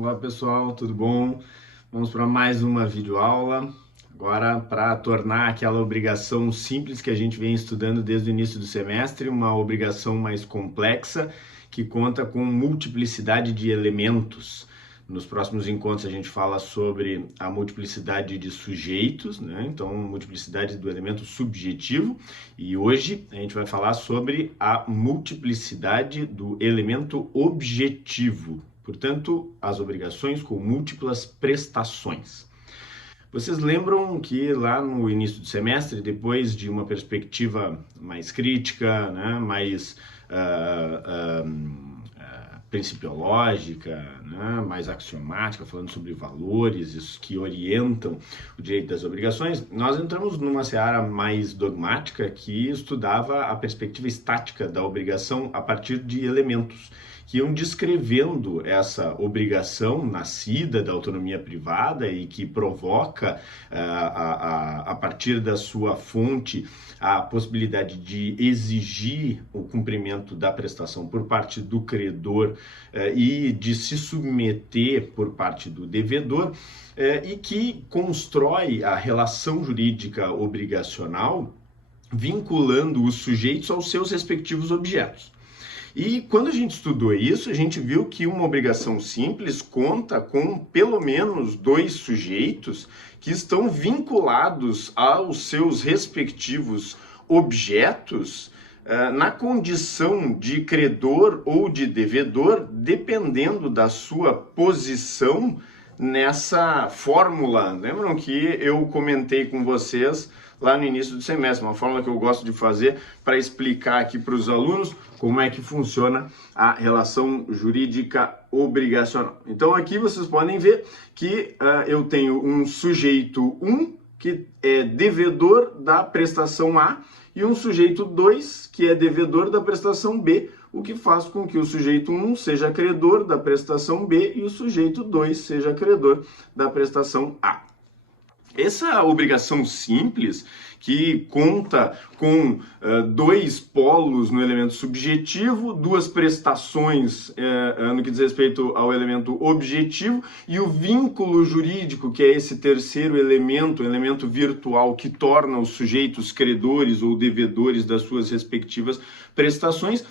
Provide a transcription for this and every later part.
Olá pessoal, tudo bom? Vamos para mais uma videoaula. Agora, para tornar aquela obrigação simples que a gente vem estudando desde o início do semestre, uma obrigação mais complexa que conta com multiplicidade de elementos. Nos próximos encontros a gente fala sobre a multiplicidade de sujeitos, né? Então, multiplicidade do elemento subjetivo. E hoje a gente vai falar sobre a multiplicidade do elemento objetivo. Portanto, as obrigações com múltiplas prestações. Vocês lembram que lá no início do semestre, depois de uma perspectiva mais crítica, né, mais principiológica, né, mais axiomática, falando sobre valores que orientam o direito das obrigações, nós entramos numa seara mais dogmática que estudava a perspectiva estática da obrigação a partir de elementos que iam descrevendo essa obrigação nascida da autonomia privada e que provoca, a partir da sua fonte, a possibilidade de exigir o cumprimento da prestação por parte do credor e de se submeter por parte do devedor, e que constrói a relação jurídica obrigacional vinculando os sujeitos aos seus respectivos objetos. E quando a gente estudou isso, a gente viu que uma obrigação simples conta com pelo menos dois sujeitos que estão vinculados aos seus respectivos objetos na condição de credor ou de devedor, dependendo da sua posição nessa fórmula. Lembram que eu comentei com vocês lá no início do semestre, uma fórmula que eu gosto de fazer para explicar aqui para os alunos como é que funciona a relação jurídica obrigacional. Então aqui vocês podem ver que eu tenho um sujeito 1 que é devedor da prestação A e um sujeito 2 que é devedor da prestação B, o que faz com que o sujeito 1 seja credor da prestação B e o sujeito 2 seja credor da prestação A. Essa obrigação simples, que conta com dois polos no elemento subjetivo, duas prestações no que diz respeito ao elemento objetivo, e o vínculo jurídico, que é esse terceiro elemento, elemento virtual, que torna os sujeitos credores ou devedores das suas respectivas prestações,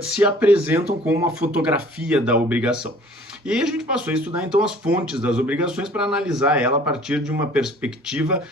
se apresentam como uma fotografia da obrigação. E aí a gente passou a estudar então as fontes das obrigações para analisar ela a partir de uma perspectiva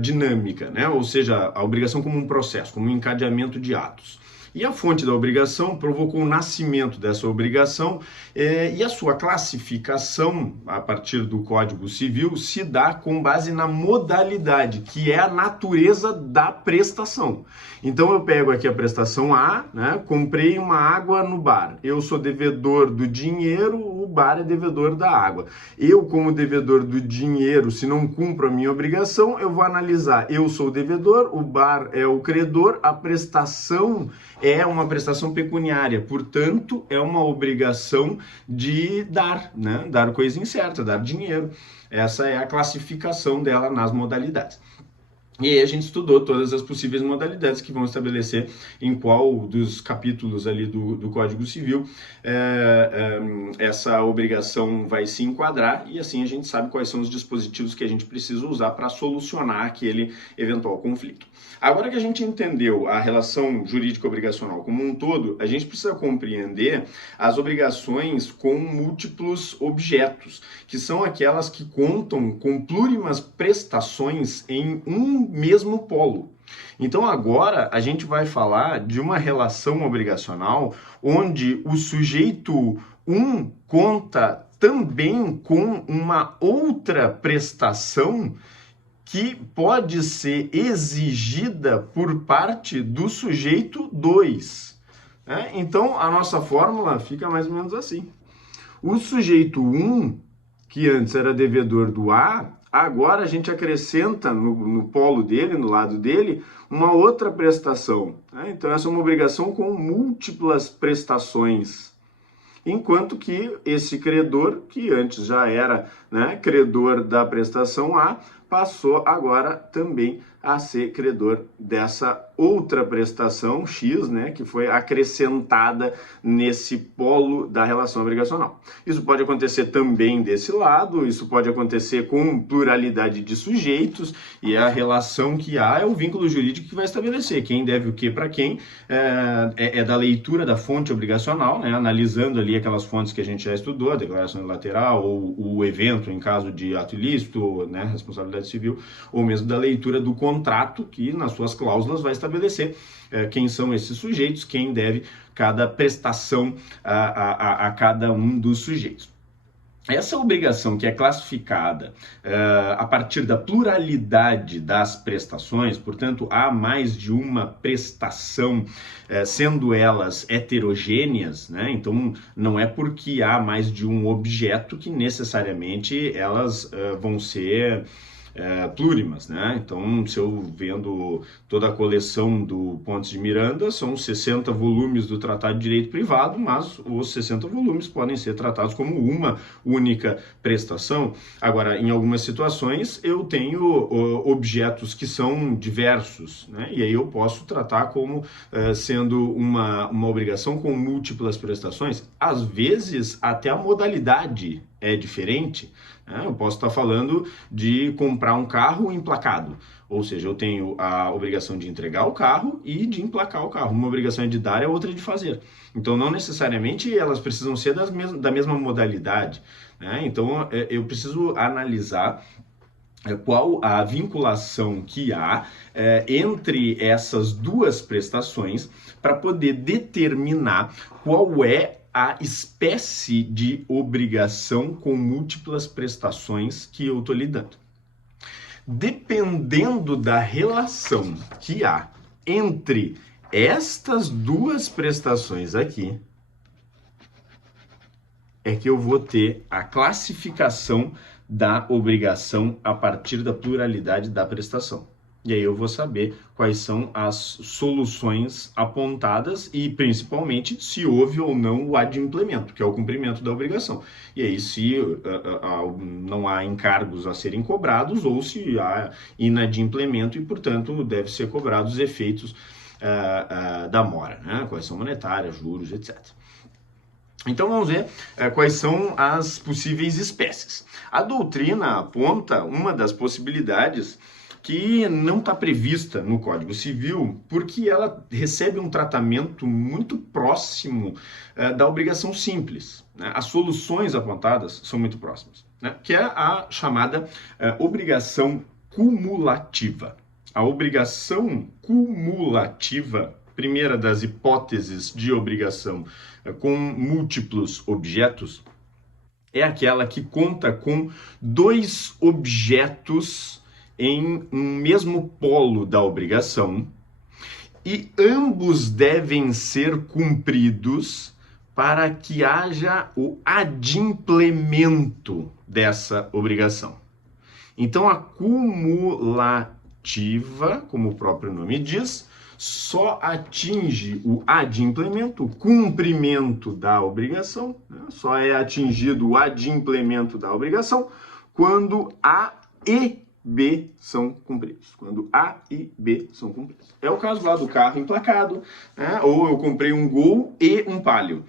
dinâmica, né? Ou seja, a obrigação como um processo, como um encadeamento de atos. E a fonte da obrigação provocou o nascimento dessa obrigação e a sua classificação, a partir do Código Civil, se dá com base na modalidade, que é a natureza da prestação. Então eu pego aqui a prestação A, né? Comprei uma água no bar. Eu sou devedor do dinheiro, o bar é devedor da água. Eu, como devedor do dinheiro, se não cumpro a minha obrigação, eu vou analisar. Eu sou o devedor, o bar é o credor, a prestação é uma prestação pecuniária, portanto, é uma obrigação de dar, né? Dar coisa incerta, dar dinheiro. Essa é a classificação dela nas modalidades. E aí a gente estudou todas as possíveis modalidades que vão estabelecer em qual dos capítulos ali do Código Civil essa obrigação vai se enquadrar, e assim a gente sabe quais são os dispositivos que a gente precisa usar para solucionar aquele eventual conflito. Agora que a gente entendeu a relação jurídica obrigacional como um todo, a gente precisa compreender as obrigações com múltiplos objetos, que são aquelas que contam com plurimas prestações em um mesmo polo. Então agora a gente vai falar de uma relação obrigacional onde o sujeito 1 conta também com uma outra prestação que pode ser exigida por parte do sujeito 2. Então a nossa fórmula fica mais ou menos assim. O sujeito 1, que antes era devedor do A, agora a gente acrescenta no polo dele, no lado dele, uma outra prestação. Então essa é uma obrigação com múltiplas prestações. Enquanto que esse credor, que antes já era, né, credor da prestação A, passou agora também a ser credor dessa outra prestação X, né, que foi acrescentada nesse polo da relação obrigacional. Isso pode acontecer também desse lado, isso pode acontecer com pluralidade de sujeitos, e a relação que há é o vínculo jurídico que vai estabelecer quem deve o que para quem, da leitura da fonte obrigacional, né, analisando ali aquelas fontes que a gente já estudou, a declaração unilateral, ou o evento em caso de ato ilícito, né, responsabilidade civil, ou mesmo da leitura do contrato, que nas suas cláusulas vai estabelecer quem são esses sujeitos, quem deve cada prestação a cada um dos sujeitos. Essa obrigação que é classificada a partir da pluralidade das prestações, portanto, há mais de uma prestação, sendo elas heterogêneas, né? Então, não é porque há mais de um objeto que necessariamente elas vão ser plurimas, né? Então, se eu vendo toda a coleção do Pontes de Miranda, são 60 volumes do Tratado de Direito Privado, mas os 60 volumes podem ser tratados como uma única prestação. Agora, em algumas situações, eu tenho objetos que são diversos, né? E aí eu posso tratar como sendo uma obrigação com múltiplas prestações. Às vezes, até a modalidade é diferente. Eu posso estar falando de comprar um carro emplacado, ou seja, eu tenho a obrigação de entregar o carro e de emplacar o carro. Uma obrigação é de dar e a outra é de fazer. Então, não necessariamente elas precisam ser da mesma modalidade, né? Então, eu preciso analisar qual a vinculação que há entre essas duas prestações para poder determinar qual é a espécie de obrigação com múltiplas prestações que eu estou lidando. Dependendo da relação que há entre estas duas prestações aqui, é que eu vou ter a classificação da obrigação a partir da pluralidade da prestação. E aí eu vou saber quais são as soluções apontadas e, principalmente, se houve ou não o adimplemento, que é o cumprimento da obrigação. E aí se não há encargos a serem cobrados ou se há inadimplemento e, portanto, deve ser cobrados os efeitos da mora, né? Correção monetária, juros, etc. Então vamos ver quais são as possíveis espécies. A doutrina aponta uma das possibilidades que não está prevista no Código Civil, porque ela recebe um tratamento muito próximo da obrigação simples, né? As soluções apontadas são muito próximas, né? Que é a chamada obrigação cumulativa. A obrigação cumulativa, primeira das hipóteses de obrigação com múltiplos objetos, é aquela que conta com dois objetos em um mesmo polo da obrigação e ambos devem ser cumpridos para que haja o adimplemento dessa obrigação. Então, a cumulativa, como o próprio nome diz, só atinge o adimplemento, o cumprimento da obrigação, né? Só é atingido o adimplemento da obrigação quando A e B são cumpridos. Quando A e B são cumpridos. É o caso lá do carro emplacado, né? Ou eu comprei um Gol e um Palio.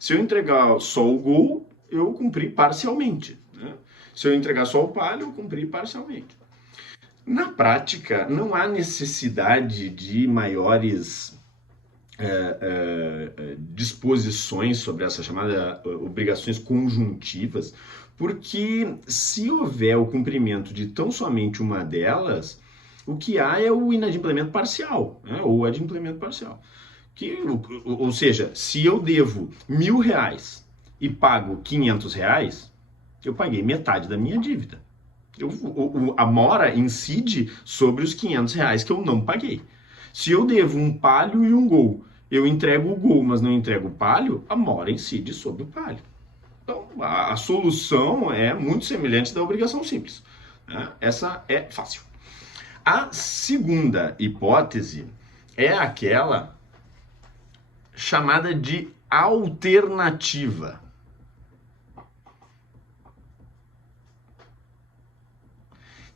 Se eu entregar só o Gol, eu cumpri parcialmente, né? Se eu entregar só o Palio, eu cumpri parcialmente. Na prática, não há necessidade de maiores disposições sobre essa chamada obrigações conjuntivas, porque se houver o cumprimento de tão somente uma delas, o que há é o inadimplemento parcial, né? Ou adimplemento parcial. Ou seja, se eu devo R$1.000 e pago R$500, eu paguei metade da minha dívida. A mora incide sobre os R$500 que eu não paguei. Se eu devo um Palio e um Gol, eu entrego o Gol, mas não entrego o Palio, a mora incide sobre o Palio. Então, a solução é muito semelhante da obrigação simples, né? Essa é fácil. A segunda hipótese é aquela chamada de alternativa.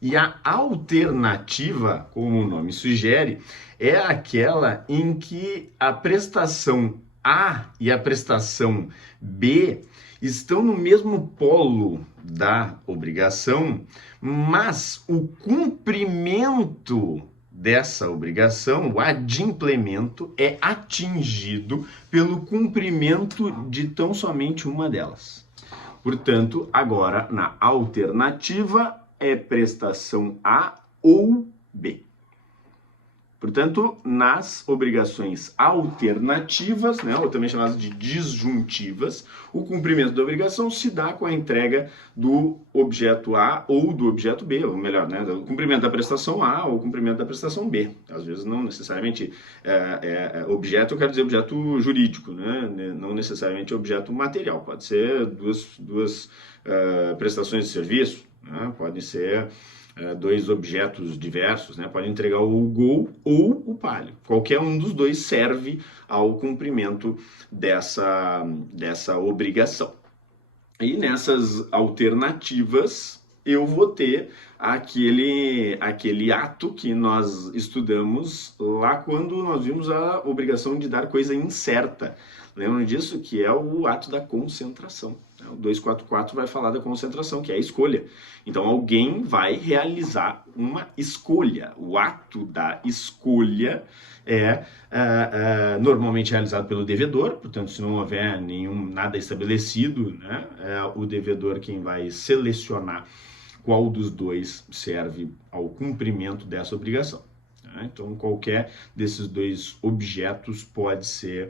E a alternativa, como o nome sugere, é aquela em que a prestação A e a prestação B estão no mesmo polo da obrigação, mas o cumprimento dessa obrigação, o adimplemento, é atingido pelo cumprimento de tão somente uma delas. Portanto, agora na alternativa é prestação A ou B. Portanto, nas obrigações alternativas, né, ou também chamadas de disjuntivas, o cumprimento da obrigação se dá com a entrega do objeto A ou do objeto B, ou melhor, né, o cumprimento da prestação A ou o cumprimento da prestação B. Às vezes não necessariamente objeto, eu quero dizer objeto jurídico, né, não necessariamente objeto material, pode ser duas prestações de serviço, né, pode ser dois objetos diversos, né? Pode entregar o gol ou o palio. Qualquer um dos dois serve ao cumprimento dessa obrigação. E nessas alternativas eu vou ter aquele ato que nós estudamos lá quando nós vimos a obrigação de dar coisa incerta. Lembram disso? Que é o ato da concentração. O 244 vai falar da concentração, que é a escolha. Então, alguém vai realizar uma escolha. O ato da escolha é normalmente realizado pelo devedor, portanto, se não houver nada estabelecido, né, é o devedor quem vai selecionar qual dos dois serve ao cumprimento dessa obrigação. Então, qualquer desses dois objetos pode ser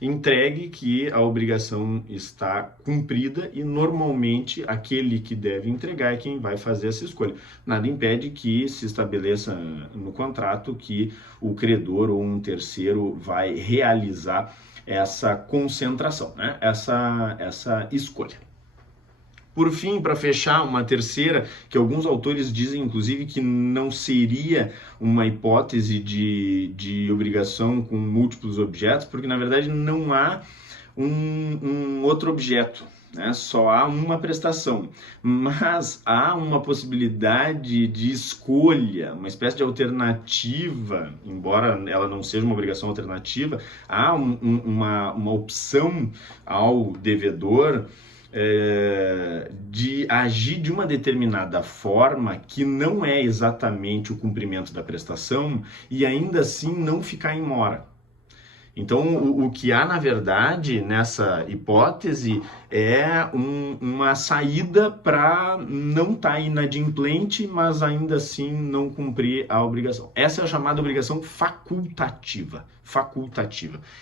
entregue que a obrigação está cumprida e normalmente aquele que deve entregar é quem vai fazer essa escolha. Nada impede que se estabeleça no contrato que o credor ou um terceiro vai realizar essa concentração, né? essa escolha. Por fim, para fechar, uma terceira, que alguns autores dizem, inclusive, que não seria uma hipótese de obrigação com múltiplos objetos, porque, na verdade, não há um outro objeto, né? Só há uma prestação. Mas há uma possibilidade de escolha, uma espécie de alternativa, embora ela não seja uma obrigação alternativa, há uma opção ao devedor de agir de uma determinada forma que não é exatamente o cumprimento da prestação e ainda assim não ficar em mora. Então, o que há, na verdade, nessa hipótese é uma saída para não estar inadimplente, mas ainda assim não cumprir a obrigação. Essa é a chamada obrigação facultativa.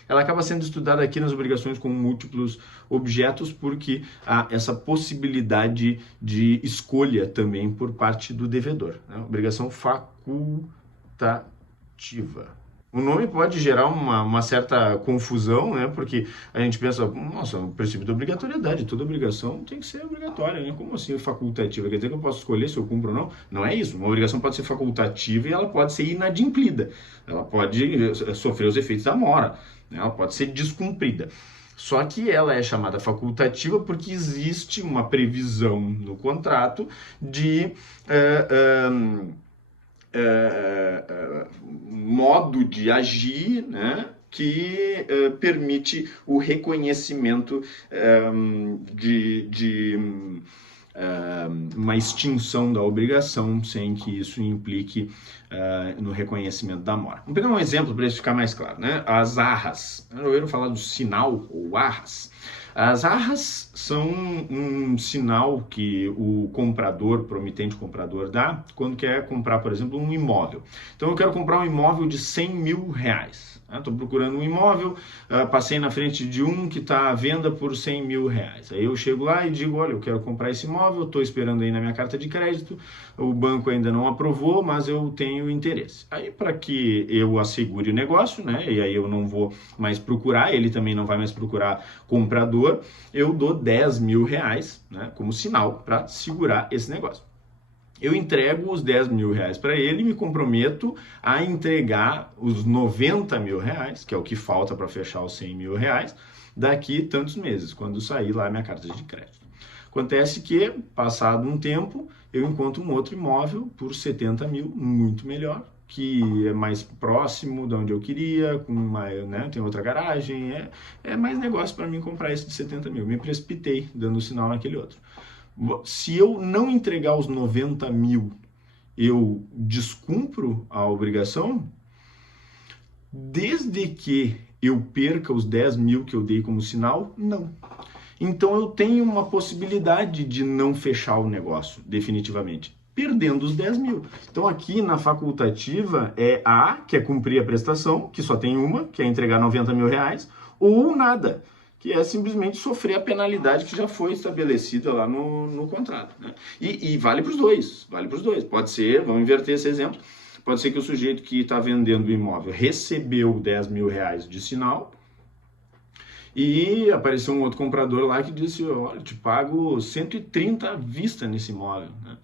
Ela acaba sendo estudada aqui nas obrigações com múltiplos objetos porque há essa possibilidade de escolha também por parte do devedor, né? Obrigação facultativa. O nome pode gerar uma certa confusão, né? Porque a gente pensa, nossa, o princípio da obrigatoriedade, toda obrigação tem que ser obrigatória, né? Como assim facultativa? Quer dizer que eu posso escolher se eu cumpro ou não? Não é isso. Uma obrigação pode ser facultativa e ela pode ser inadimplida. Ela pode sofrer os efeitos da mora, né? Ela pode ser descumprida. Só que ela é chamada facultativa porque existe uma previsão no contrato de modo de agir, né, que permite o reconhecimento de uma extinção da obrigação sem que isso implique no reconhecimento da mora. Vamos pegar um exemplo para isso ficar mais claro, né? As arras. Já ouviram falar do sinal ou arras? As arras são um sinal que o comprador, promitente comprador, dá quando quer comprar, por exemplo, um imóvel. Então eu quero comprar um imóvel de 100 mil reais. Estou procurando um imóvel, passei na frente de um que está à venda por 100 mil reais. Aí eu chego lá e digo, olha, eu quero comprar esse imóvel, estou esperando aí na minha carta de crédito, o banco ainda não aprovou, mas eu tenho interesse. Aí para que eu assegure o negócio, né, e aí eu não vou mais procurar, ele também não vai mais procurar comprador, eu dou 10 mil reais, né, como sinal para segurar esse negócio. Eu entrego os 10 mil reais para ele e me comprometo a entregar os 90 mil reais, que é o que falta para fechar os 100 mil reais, daqui tantos meses, quando sair lá a minha carta de crédito. Acontece que, passado um tempo, eu encontro um outro imóvel por 70 mil, muito melhor, que é mais próximo de onde eu queria, com mais, né, tem outra garagem, é mais negócio para mim comprar esse de 70 mil. Me precipitei dando sinal naquele outro. Se eu não entregar os 90 mil, eu descumpro a obrigação, desde que eu perca os 10 mil que eu dei como sinal, não. Então eu tenho uma possibilidade de não fechar o negócio, definitivamente, perdendo os 10 mil. Então aqui na facultativa é A, que é cumprir a prestação, que só tem uma, que é entregar 90 mil reais, ou nada, que é simplesmente sofrer a penalidade que já foi estabelecida lá no contrato. Né? E vale para os dois, vale para os dois. Pode ser, vamos inverter esse exemplo, pode ser que o sujeito que está vendendo o imóvel recebeu 10 mil reais de sinal, e apareceu um outro comprador lá que disse, olha, te pago 130 à vista nesse imóvel, né?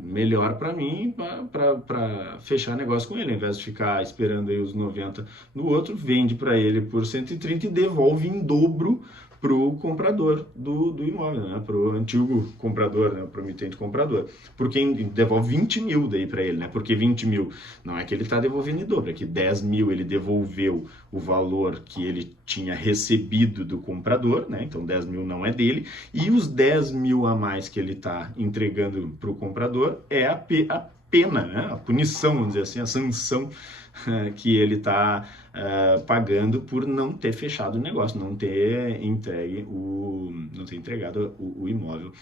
Melhor para mim, para fechar negócio com ele, ao invés de ficar esperando aí os 90 no outro, vende para ele por 130 e devolve em dobro para o comprador do imóvel, né? Para o antigo comprador, né? O promitente comprador. Porque devolve 20 mil daí para ele, né? Porque 20 mil não é que ele está devolvendo em dobro, é que 10 mil ele devolveu o valor que ele tinha recebido do comprador, né? Então 10 mil não é dele, e os 10 mil a mais que ele está entregando para o comprador é a pena, né? A punição, vamos dizer assim, a sanção que ele está pagando por não ter fechado o negócio, não ter entregado o imóvel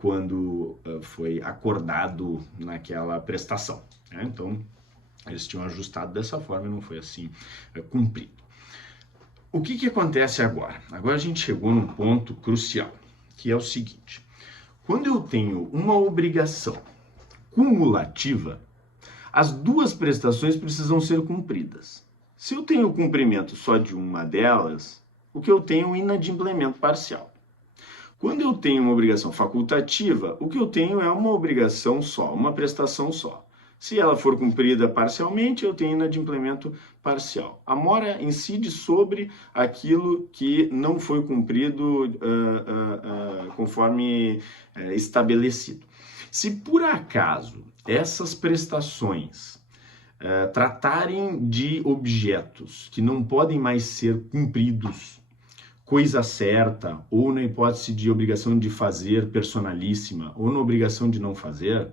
quando foi acordado naquela prestação. Né? Então, eles tinham ajustado dessa forma e não foi assim cumprido. O que acontece agora? Agora a gente chegou num ponto crucial, que é o seguinte: quando eu tenho uma obrigação cumulativa, as duas prestações precisam ser cumpridas. Se eu tenho o cumprimento só de uma delas, o que eu tenho é um inadimplemento parcial. Quando eu tenho uma obrigação facultativa, o que eu tenho é uma obrigação só, uma prestação só. Se ela for cumprida parcialmente, eu tenho inadimplemento parcial. A mora incide sobre aquilo que não foi cumprido conforme estabelecido. Se por acaso essas prestações tratarem de objetos que não podem mais ser cumpridos, coisa certa, ou na hipótese de obrigação de fazer personalíssima, ou na obrigação de não fazer,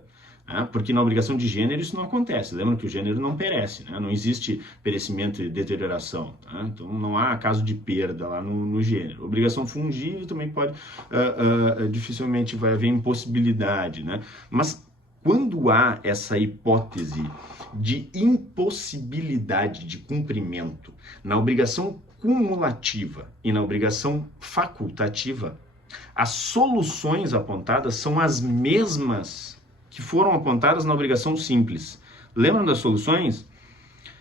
né? Porque na obrigação de gênero isso não acontece. Lembra que o gênero não perece, né? Não existe perecimento e deterioração. Né? Então não há caso de perda lá no gênero. Obrigação fungível também pode, dificilmente vai haver impossibilidade, né? Mas quando há essa hipótese de impossibilidade de cumprimento na obrigação cumulativa e na obrigação facultativa, as soluções apontadas são as mesmas que foram apontadas na obrigação simples. Lembram das soluções?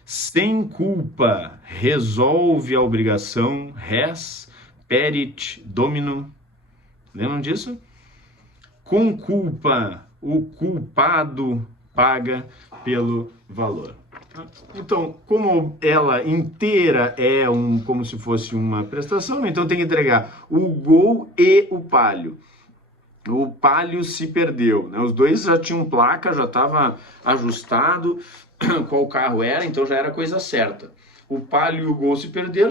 Sem culpa, resolve a obrigação, res, perit, domino. Lembram disso? Com culpa, o culpado paga pelo valor. Então, como ela inteira é como se fosse uma prestação, então tem que entregar o gol e o palio. O palio se perdeu, né? Os dois já tinham placa, já estava ajustado qual carro era, então já era coisa certa. O palio e o gol se perdeu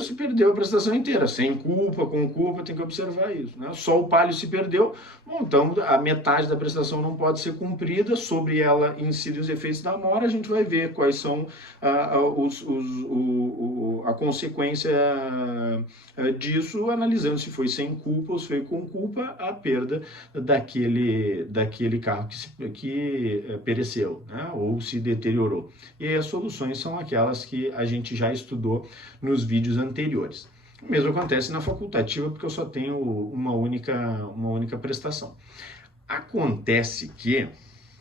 a prestação inteira, sem culpa, com culpa, tem que observar isso, né? Só o palio se perdeu, bom, então a metade da prestação não pode ser cumprida, sobre ela incidem os efeitos da mora, a gente vai ver quais são a consequência disso, analisando se foi sem culpa ou se foi com culpa a perda daquele carro que pereceu, né? Ou se deteriorou. E aí as soluções são aquelas que a gente já estudou nos vídeos anteriores. O mesmo acontece na facultativa, porque eu só tenho uma única prestação. Acontece que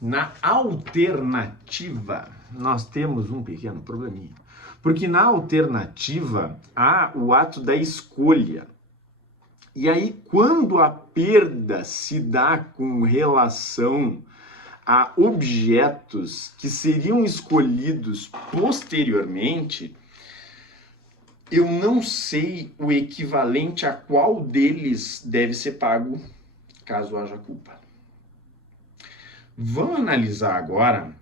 na alternativa nós temos um pequeno probleminha. Porque na alternativa há o ato da escolha. E aí, quando a perda se dá com relação a objetos que seriam escolhidos posteriormente, eu não sei o equivalente a qual deles deve ser pago caso haja culpa. Vamos analisar agora,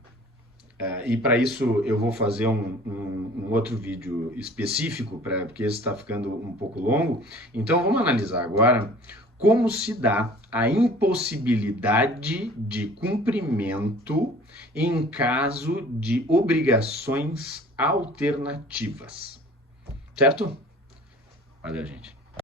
e para isso eu vou fazer um outro vídeo específico, porque esse está ficando um pouco longo. Então vamos analisar agora como se dá a impossibilidade de cumprimento em caso de obrigações alternativas. Certo? Valeu, gente.